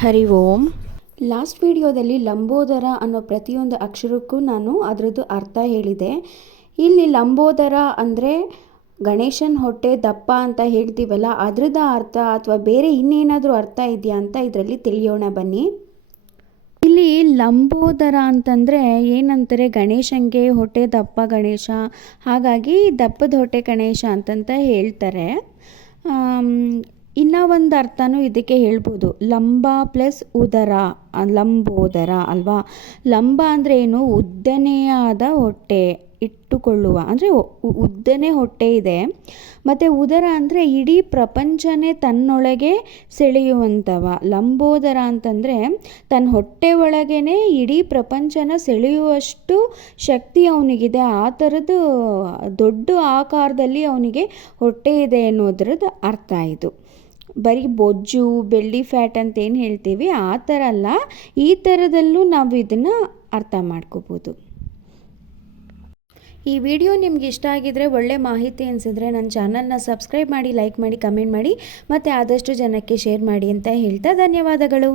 ಹರಿ ಓಂ. Last ವಿಡಿಯೋದಲ್ಲಿ ಲಂಬೋದರ ಅನ್ನೋ ಪ್ರತಿಯೊಂದು ಅಕ್ಷರಕ್ಕೂ ನಾನು ಅದರದ್ದು ಅರ್ಥ ಹೇಳಿದೆ. ಇಲ್ಲಿ ಲಂಬೋದರ ಅಂದರೆ ಗಣೇಶನ ಹೊಟ್ಟೆ ದಪ್ಪ ಅಂತ ಹೇಳ್ತೀವಲ್ಲ ಅದರದ ಅರ್ಥ ಅಥವಾ ಬೇರೆ ಇನ್ನೇನಾದರೂ ಅರ್ಥ ಇದೆಯಾ ಅಂತ ಇದರಲ್ಲಿ ತಿಳಿಯೋಣ ಬನ್ನಿ. ಇಲ್ಲಿ ಲಂಬೋದರ ಅಂತಂದರೆ ಏನಂತಾರೆ? ಗಣೇಶನಿಗೆ ಹೊಟ್ಟೆ ದಪ್ಪ ಗಣೇಶ ಹಾಗಾಗಿ ದಪ್ಪದ ಹೊಟ್ಟೆ ಗಣೇಶ ಅಂತಂತ ಹೇಳ್ತಾರೆ. ಇನ್ನ ಒಂದು ಅರ್ಥನೂ ಇದಕ್ಕೆ ಹೇಳ್ಬೋದು. ಲಂಬ ಪ್ಲಸ್ ಉದರ, ಲಂಬೋದರ ಅಲ್ವಾ? ಲಂಬ ಅಂದರೆ ಏನು? ಉದ್ದನೆಯಾದ ಹೊಟ್ಟೆ ಇಟ್ಟುಕೊಳ್ಳುವ. ಅಂದರೆ ಉದ್ದನೆ ಹೊಟ್ಟೆ ಇದೆ. ಮತ್ತು ಉದರ ಅಂದರೆ ಇಡೀ ಪ್ರಪಂಚನೇ ತನ್ನೊಳಗೆ ಸೆಳೆಯುವಂಥವ ಲಂಬೋದರ ಅಂತಂದರೆ ತನ್ನ ಹೊಟ್ಟೆ ಒಳಗೇ ಇಡೀ ಪ್ರಪಂಚನ ಸೆಳೆಯುವಷ್ಟು ಶಕ್ತಿ ಅವನಿಗಿದೆ. ಆ ಥರದ್ದು ದೊಡ್ಡ ಆಕಾರದಲ್ಲಿ ಅವನಿಗೆ ಹೊಟ್ಟೆ ಇದೆ ಅನ್ನೋದ್ರದ್ದು ಅರ್ಥ ಇದು. ಬರೀ ಬೊಜ್ಜು, ಬೆಳ್ಳಿ ಫ್ಯಾಟ್ ಅಂತ ಏನು ಹೇಳ್ತೀವಿ. ಆ ಥರ ಅಲ್ಲ, ಈ ಥರದಲ್ಲೂ ನಾವು ಇದನ್ನು ಅರ್ಥ ಮಾಡ್ಕೋಬೋದು. ಈ ವಿಡಿಯೋ ನಿಮ್ಗೆ ಇಷ್ಟ ಆಗಿದ್ರೆ ಒಳ್ಳೆ ಮಾಹಿತಿ ಅನಿಸಿದ್ರೆ ನನ್ನ ಚಾನಲ್ನ ಸಬ್ಸ್ಕ್ರೈಬ್ ಮಾಡಿ, ಲೈಕ್ ಮಾಡಿ, ಕಮೆಂಟ್ ಮಾಡಿ, ಮತ್ತು ಆದಷ್ಟು ಜನಕ್ಕೆ ಶೇರ್ ಮಾಡಿ ಅಂತ ಹೇಳ್ತಾ ಧನ್ಯವಾದಗಳು.